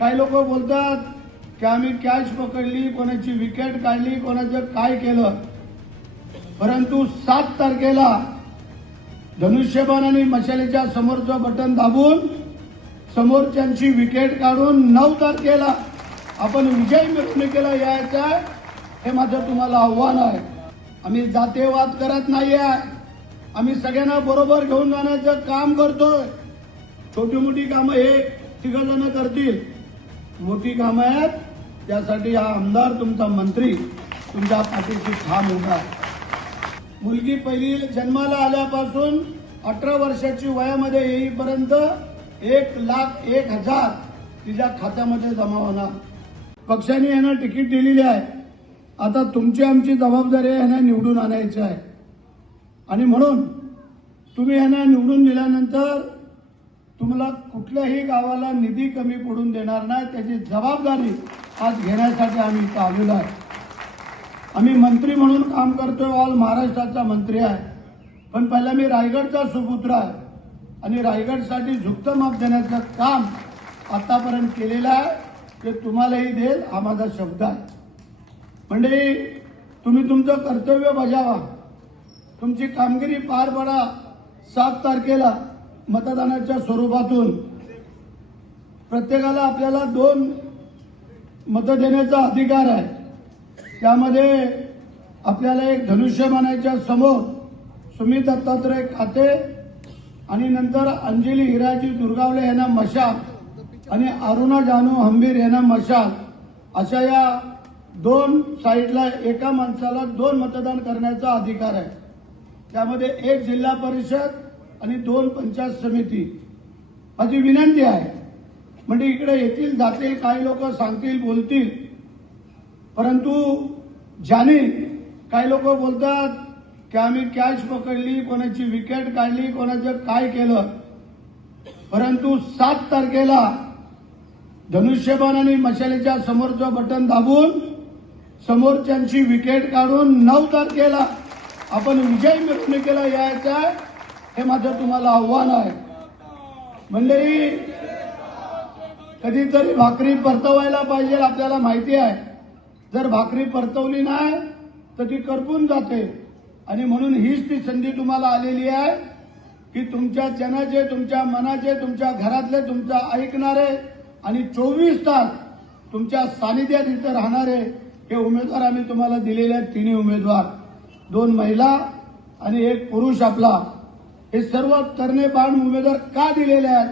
काही लोक बोलतात की आम्ही कॅच पकडली, कोणाची विकेट काढली, कोणाचं काय केलं, परंतु 7 तारखेला धनुष्यबाण आणि मशालीच्या समोरचं बटन दाबून समोरच्यांची विकेट काढून 9 तारखेला आपण विजय मिरवणुकीला यायचा आहे. हे माझं तुम्हाला आव्हान आहे. आम्ही जातीयवाद करत नाही आहे. आम्ही सगळ्यांना बरोबर घेऊन जाण्याचं काम करतोय. छोटी मोठी कामं हे 3 जण करतील, मोठी कामं आहेत त्यासाठी हा आमदार तुमचा मंत्री तुमच्या पाठीशी ठाम उभा आहे. मुलगी पहिली जन्माला आल्यापासून 18 वर्षाची वयामध्ये येईपर्यंत 1,01,000 तिच्या खात्यामध्ये जमा होणार. पक्षाने यांना तिकीट दिलेली आहे. आता तुमची आमची जबाबदारी आहे यांना निवडून आणायची आहे. आणि म्हणून तुम्ही यांना निवडून दिल्यानंतर तुम्हाला कुठल्याही गावाला निधी कमी पडून देणार नाही. त्याची जबाबदारी आज घेण्यासाठी आम्ही इथं आलेलो आहे. आम्ही मंत्री म्हणून काम करतोय, ऑल महाराष्ट्राचा मंत्री आहे. पण पहिला मी रायगडचा सुपुत्र आहे आणि रायगडसाठी झुकतं माप देण्याचं काम आतापर्यंत केलेलं आहे. ते तुम्हालाही देईल हा माझा शब्द आहे. म्हणजे तुम्ही तुमचं कर्तव्य बजावा, तुमची कामगिरी पार पडा. 7 तारखेला मतदानाच्या स्वरूपातून प्रत्येकाला आपल्याला 2 मतं देण्याचा अधिकार आहे. त्यामध्ये आपल्याला एक धनुष्यबाणाच्या समोर सुमित दत्तात्रय खाते आणि नंतर अंजली हिराजी दुर्गावले यांना मशाल आणि अरुणा जानू हंबीर यांना मशाल, अशा या 2 साईडला एका माणसाला 2 मतदान करण्याचा अधिकार आहे. त्यामध्ये 1 जिल्हा परिषद आणि 2 पंचायत समिती. माझी विनंती आहे, म्हणजे इकडे येतील जातील, काही लोक सांगतील बोलतील, परंतु ज्याने काही लोक बोलतात की आम्ही कॅच पकडली, कोणाची विकेट काढली, कोणाचं काय केलं, परंतु 7 तारखेला धनुष्यबाण आणि मशालीच्या समोरचं बटन दाबून समोरच्यांची विकेट काढून 9 तारखेला आपण विजय मिरवणुकीला यायचा आहे. हे माझं तुम्हाला आव्हान आहे. मंडळी, कधीतरी भाकरी परतवायला पाहिजे. आपल्याला माहिती आहे, जर भाकरी परतवली नाही तर ती करपून जाते. आणि म्हणून हीच ती संधी तुम्हाला आलेली आहे की तुमच्या जनाचे, तुमच्या मनाचे, तुमच्या घरातले, तुमच्या ऐकणारे आणि 24 तास तुमच्या सानिध्यात इथं राहणारे हे उमेदवार आम्ही तुम्हाला दिलेले आहेत. 3 उमेदवार, 2 महिला आणि 1 पुरुष आपला. हे सर्व तरणेबाण उमेदवार का दिलेले आहेत?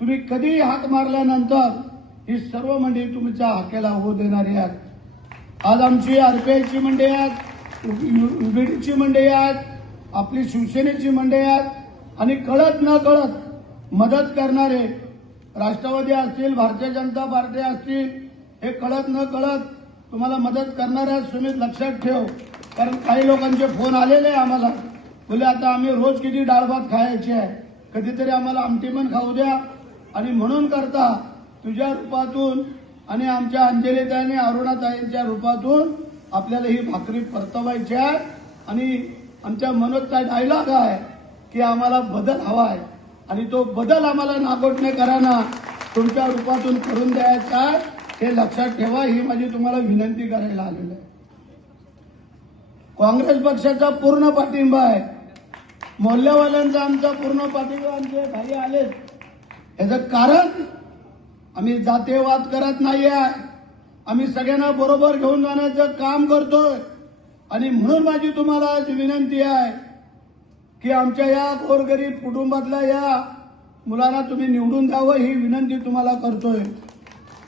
तुम्ही कधीही हाक मारल्यानंतर ही सर्व मंडळी तुमच्या हाकेला होऊ देणारी आहेत. आज आमची आरपीआयची मंडळी आहेत, UBDची मंडळी आहेत, आपली शिवसेनेची मंडळी आहेत आणि कळत न कळत मदत करणारे राष्ट्रवादी असतील, भारतीय जनता पार्टी असतील, हे कळत न कळत तुम्हाला मदत करणाऱ्या सुमित लक्षात ठेव. कारण काही लोकांचे फोन आलेले आहे आम्हाला, बोले आता आम्ही रोज किती डाळ भात खायची आहे, कधीतरी आम्हाला आमटी पण खाऊ द्या. आणि म्हणून करता तुझ्या रूपातून आणि आमच्या अंजलीताई आणि अरुणाताईंच्या रूपातून आपल्याला ही भाकरी परतवायची आहे. आणि आमच्या मनोजचा डायलॉग आहे की आम्हाला बदल हवा आहे आणि तो बदल आम्हाला नागोठणे कराना तुमच्या रूपातून करून द्यायचा आहे. हे लक्षात ठेवा. ही माझी तुम्हाला विनंती करायला आलेली आहे. काँग्रेस पक्षाचा पूर्ण पाठिंबा आहे. मोहल्लेवाल्यांचा आमचा पूर्ण पाठिंबा. आमचे भाई आले, याचं कारण आम्ही जातीयवाद करत नाही आहे. आम्ही सगळ्यांना बरोबर घेऊन जाण्याचं काम करतोय. आणि म्हणून माझी तुम्हाला आज विनंती आहे की आमच्या या गोरगरीब कुटुंबातल्या या मुलांना तुम्ही निवडून द्यावं, ही विनंती तुम्हाला करतोय.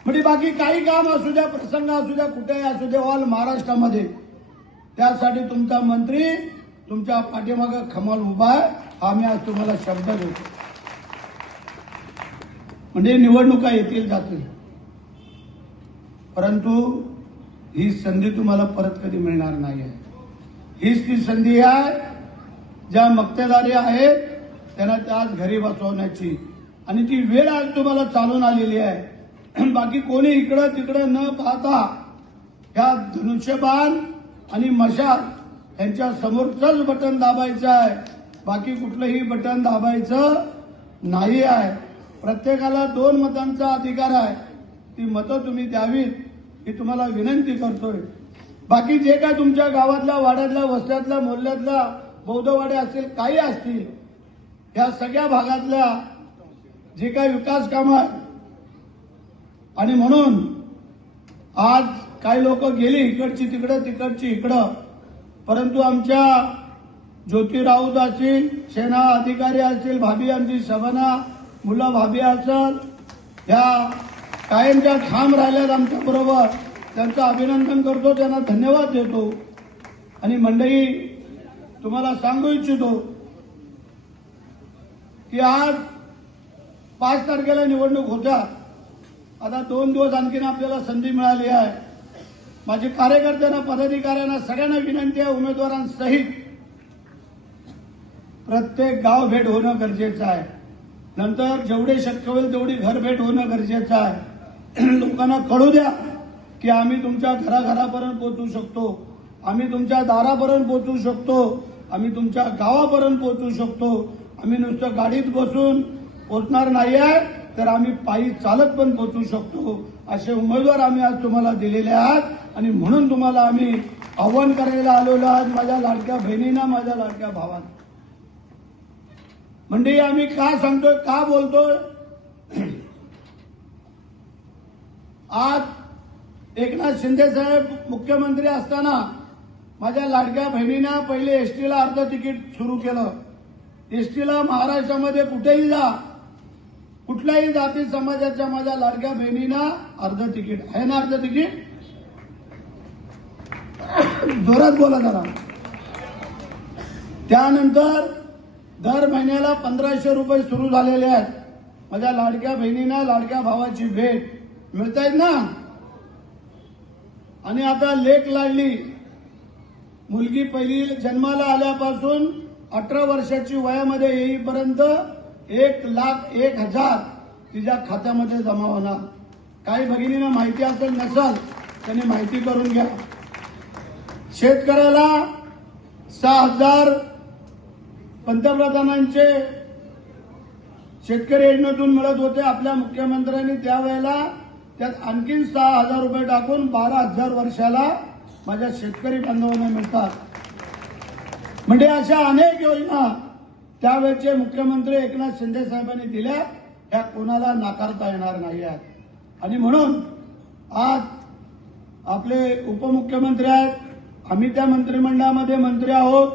म्हणजे बाकी काही काम असू द्या, प्रसंग असू द्या, कुठेही असू द्या, ऑल महाराष्ट्रामध्ये, त्यासाठी तुमचा मंत्री तुमच्या पाठीमागं खमाल उभा आहे. हा मी आज तुम्हाला शब्द देतो. म्हणजे निवडणुका येतील जातील, परंतु ही संधी तुम्हाला परत कधी मिळणार नाही आहे. हीच ती संधी आहे ज्या मक्तेदारी आहेत त्यांना त्याच घरी बसवण्याची. आणि ती वेळ आज तुम्हाला चालून आलेली आहे. बाकी कोणी इकडं तिकडं न पाहता या धनुष्यबाण आणि मशाल यांच्या समोरचंच बटन दाबायचं आहे. बाकी कुठलंही बटन दाबायचं नाही आहे. प्रत्येकाला 2 मतांचा अधिकार आहे. ती मतं तुम्ही द्यावीत ही तुम्हाला विनंती करतोय. बाकी जे काय तुमच्या गावातल्या वाड्यातल्या वस्त्यातल्या मोहल्ल्यातल्या बौद्धवाड्या असतील काही असतील या सगळ्या भागातल्या जे काही विकास कामं आहेत आणि म्हणून आज काही लोक गेली इकडची तिकडं तिकडची इकडं, परंतु आमच्या ज्योती राऊत असतील, सेना अधिकारी असतील, भाभी आमची शबाना मुला भाभी असेल, ह्या कायमच्या ठाम राहिल्यात आमच्या बरोबर, त्यांचं अभिनंदन करतो, त्यांना धन्यवाद देतो. आणि मंडळी तुम्हाला सांगू इच्छितो की आज 5 तारखेला निवडणूक होत्या. आता 2 दिवस आणखीन आपल्याला संधी मिळाली आहे. माझे कार्यकर्त्यांना पदाधिकाऱ्यांना सगळ्यांना विनंती आहे, उमेदवारांसहित प्रत्येक गाव भेट होणं गरजेचं आहे. नंतर जेवढे शक्य होईल तेवढी घर भेट होणं गरजेचं आहे. लोकांना कळू द्या की आम्ही तुमच्या घराघरापर्यंत पोहोचू शकतो, आम्ही तुमच्या दारापर्यंत पोहोचू शकतो, आम्ही तुमच्या गावापर्यंत पोहोचू शकतो. आम्ही नुसतं गाडीत बसून पोहोचणार नाही आहे, तर आम्ही पायी चालत पण पोहोचू शकतो. असे उमेदवार आम्ही आज तुम्हाला दिलेले आहात आणि म्हणून तुम्हाला आम्ही आव्हान करायला आलेलो आहात. माझ्या लाडक्या बहिणींना, माझ्या लाडक्या भावांना, म्हणजे आम्ही का सांगतोय, का बोलतोय. आज एकनाथ शिंदे साहेब मुख्यमंत्री असताना माझ्या लाडक्या बहिणींना पहिले एसटीला अर्ध तिकीट सुरू केलं. एसटीला महाराष्ट्रामध्ये कुठेही जा, कुठल्याही जाती समाजाच्या माझ्या लाडक्या बहिणींना अर्ध तिकीट आहे ना. अर्ध तिकीट जोरात बोला जरा. त्यानंतर दर महिन्याला 1500 रुपये सुरू झालेले आहेत. माझ्या लाडक्या बहिणींना लाडक्या भावाची भेट मिळतायत ना. आणि आता लेक लाडली मुलगी पहिली जन्माला आल्यापासून 18 वर्षाची वयामध्ये येईपर्यंत 1,01,000 तिच्या खात्यामध्ये जमा होणार. काही भगिनींना माहिती असेल नसेल त्यांनी माहिती करून घ्या. शेतकऱ्याला 6,000 पंतप्रधानांचे शेतकरी योजनेतून मिळत होते. आपल्या मुख्यमंत्र्यांनी त्यावेळेला त्यात आणखीन 6,000 रुपये टाकून 12,000 वर्षाला माझ्या शेतकरी बांधवांना मिळतात. म्हणजे अशा अनेक योजना त्यावेळेचे मुख्यमंत्री एकनाथ शिंदे साहेबांनी दिल्या, त्या कोणाला नाकारता येणार नाही आहेत. आणि म्हणून आज आपले उपमुख्यमंत्री आहेत, आम्ही त्या मंत्रिमंडळामध्ये मंत्री आहोत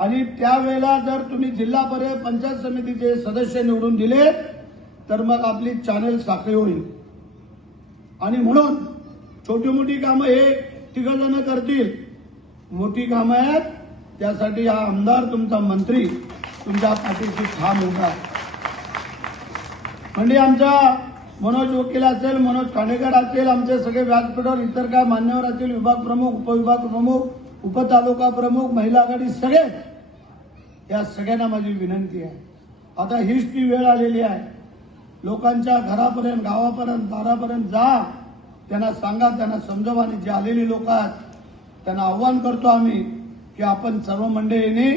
आणि त्यावेळेला जर तुम्ही जिल्हा परिषद पंचायत समितीचे सदस्य निवडून दिले तर मग आपली चॅनेल साखळी होईल. आणि म्हणून छोटी मोठी कामं हे तिघजण करतील, मोठी कामं आहेत त्यासाठी हा आमदार तुमचा मंत्री तुमच्या पाठीशी ठाम उभा. म्हणजे आमचा मनोज वकील असेल, मनोज खांडेकर असेल, आमचे सगळे व्यासपीठावर इतर काय मान्यवर असतील, विभाग प्रमुख, उपविभाग प्रमुख, उपतालुका प्रमुख, महिला आघाडी, सगळे या सगळ्यांना माझी विनंती आहे. आता हीच ती वेळ आलेली आहे. लोकांच्या घरापर्यंत, गावापर्यंत, दारापर्यंत जा, त्यांना सांगा, त्यांना समजवा. आणि जे आलेली लोक आहेत त्यांना आव्हान करतो आम्ही की आपण सर्व मंडळींनी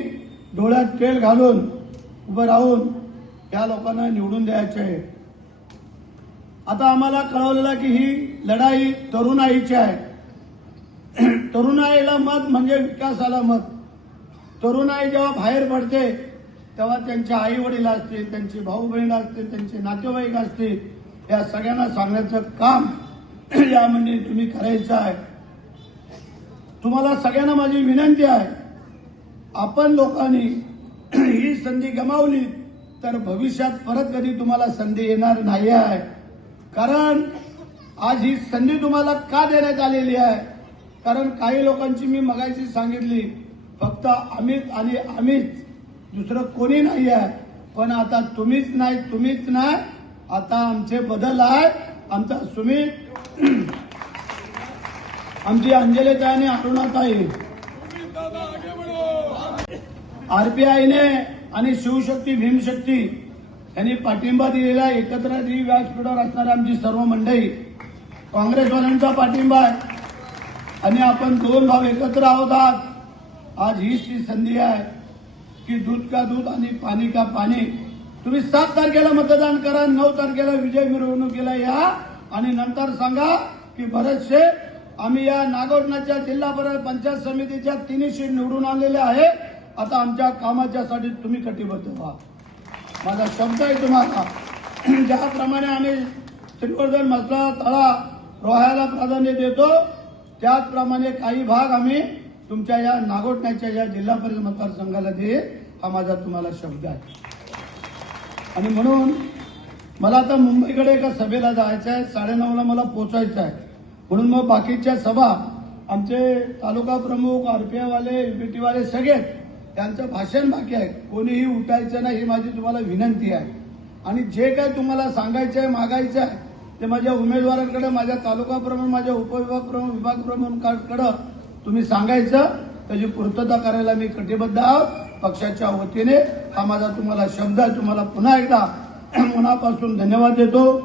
डोळ्यात तेल घालून उभं राहून या लोकांना निवडून द्यायचे आहे. आता आम्हाला कळवलेलं की ही लढाई तरुणाईची आहे. तरुणाईला मत म्हणजे विकासाला मत. तरुणाई जेव्हा बाहेर पडते तेव्हा त्यांचे आई वडील असतील, त्यांची भाऊ बहीण असतील, त्यांचे नातेवाईक असतील, या सगळ्यांना सांगण्याचं काम या म्हणजे तुम्ही करायचं आहे. तुम्हाला सगळ्यांना माझी विनंती आहे, आपण लोकांनी ही संधी गमावली तर भविष्यात परत कधी तुम्हाला संधी येणार नाही आहे. कारण आज ही संधी तुम्हाला का देण्यात आलेली आहे, कारण काही लोकांची मी मगाशी सांगितली फक्त अमित आणि अमित, दुसरं कोणी नाही आहे. पण आता तुम्हीच नाही, आता आमचे बदल आहे. आमचा सुमित, आमची अंजलीताई आणि अरुणाताई, आरपीआयने आणि शिवशक्ती भीमशक्ती यांनी पाठिंबा दिलेला आहे. एकत्र व्यासपीठावर असणारी आमची सर्व मंडळी, काँग्रेसवाल्यांचा पाठिंबा आहे आणि आपण दोन भाव एकत्र आहोत. आज हीच ती संधी आहे की दूध का दूध आणि पाणी का पाणी. तुम्ही 7 तारखेला मतदान करा, 9 तारखेला विजय मिरवणुकीला या आणि नंतर सांगा की बरेचसे आम्ही या नागोठणाच्या जिल्हा पंचायत समितीच्या 3 सीट निवडून आणलेले आहे. आता आमच्या कामाच्यासाठी तुम्ही कटिबद्ध व्हा. माझा शब्द आहे तुम्हाला. ज्याप्रमाणे आम्ही श्रीवर्धन मसला तळा रोहायला प्राधान्य देतो त्याचप्रमाणे काही भाग आम्ही तुमच्या या नागोठण्याच्या या जिल्हा परिषद मतदारसंघाला देईल. हा माझा तुम्हाला शब्द आहे. आणि म्हणून मला आता मुंबईकडे एका सभेला जायचं आहे. 9:30 मला पोहोचायचं आहे. म्हणून मग बाकीच्या सभा आमचे तालुका प्रमुख आरपीआय वाले युपीटी वाले सगळे त्यांचं भाषण बाकी आहे. कोणीही उठायचं नाही ही माझी तुम्हाला विनंती आहे. आणि जे काही तुम्हाला सांगायचं आहे मागायचं आहे ते माझ्या उमेदवारांकडे माझ्या तालुका प्रमुख माझ्या उपविभाग प्रमुख विभाग प्रमुखांकडे तुम्ही सांगायचं. त्याची पूर्तता करायला मी कटिबद्ध आहोत पक्षाच्या वतीने. हा माझा तुम्हाला शब्द आहे. तुम्हाला पुन्हा एकदा मनापासून धन्यवाद देतो.